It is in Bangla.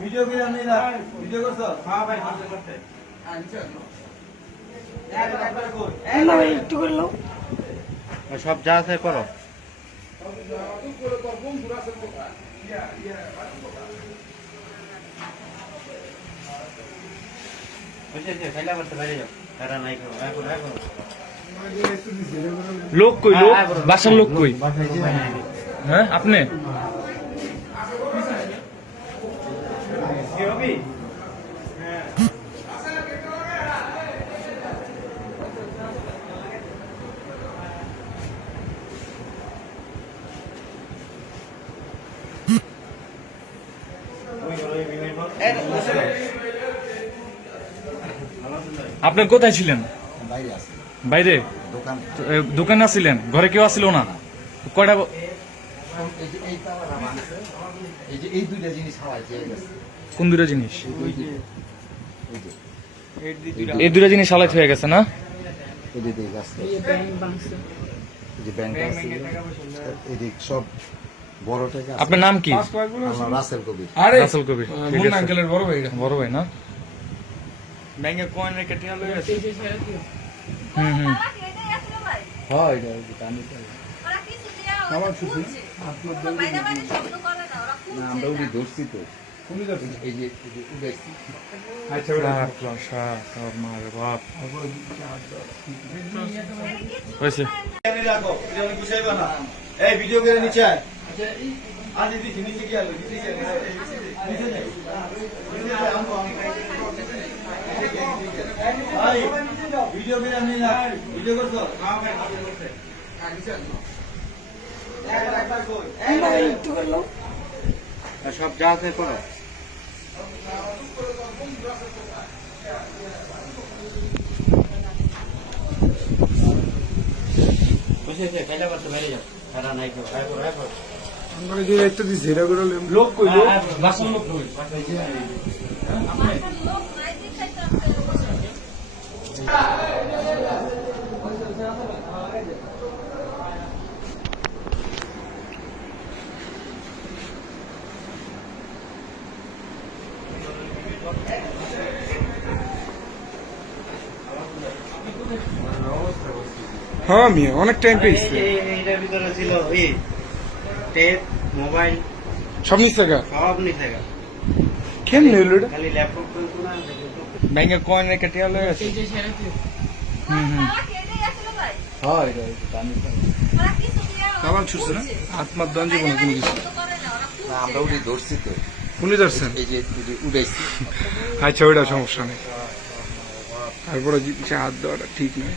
ভিডিও করে আমি না। ভিডিও করছ? না ভাই একটু করে সব যা আছে করো। লোক কই লোক? বাসার লোক কই? হ্যাঁ? আপনি? আপনি কোথায় ছিলেন? বাইরে? দোকান আসছিলেন ঘরে কেউ আসছিল না? কয়টা ব- এই যে এই এই দুইটা জিনিস হাওয়ায় চেয়ে গেছে কোন দুটো জিনিস? এই দুটো জিনিস হালাত হয়ে গেছে না? এই যে এই গাছটা এই যে ব্যাংক আছে। এদিক সব বড় টাকা আপনার নাম কি? আমার রাসেল কবির। আরে রাসেল কবির। মুন্না আঙ্কেলের বড় ভাই। বড় ভাই না? ব্যাংকে কয়েন রেখে টিয়া লয়ে আছে হুম হুম। হ্যাঁ এটা কানে আমার শুধু না আমরা উনি ধরছি তো। এই যে আচ্ছা না। এই ভিডিও করে নিচে আয়। আজ দিদি নিচে কি আলো নিচে ভিডিও করে আমি না ভিডিও করছ? একটু করে নাও সব যা আছে করো। লোক যে দায়িত্ব দিচ্ছি এটা করে লোক কই লোক লোক হ্যাঁ মিয়া অনেক টাইম পেয়েছে। এইটার ভিতরে ছিল এই টেপ মোবাইল সব নিচ টাকা সব নিতে কেমনে হইল এটা? খালি ল্যাপটপ তো না ব্যাংকে কয়েন রেখে টিয়া লয়ে আছে হুম হুম। হ্যাঁ এটা কানে ছুটছে না? আত্মার কোনো কিছু। না আমরা ধরছি তো। যে উড়াইছি আচ্ছা ওইটা সমস্যা নেই। তারপরে হাত দেওয়াটা ঠিক নয়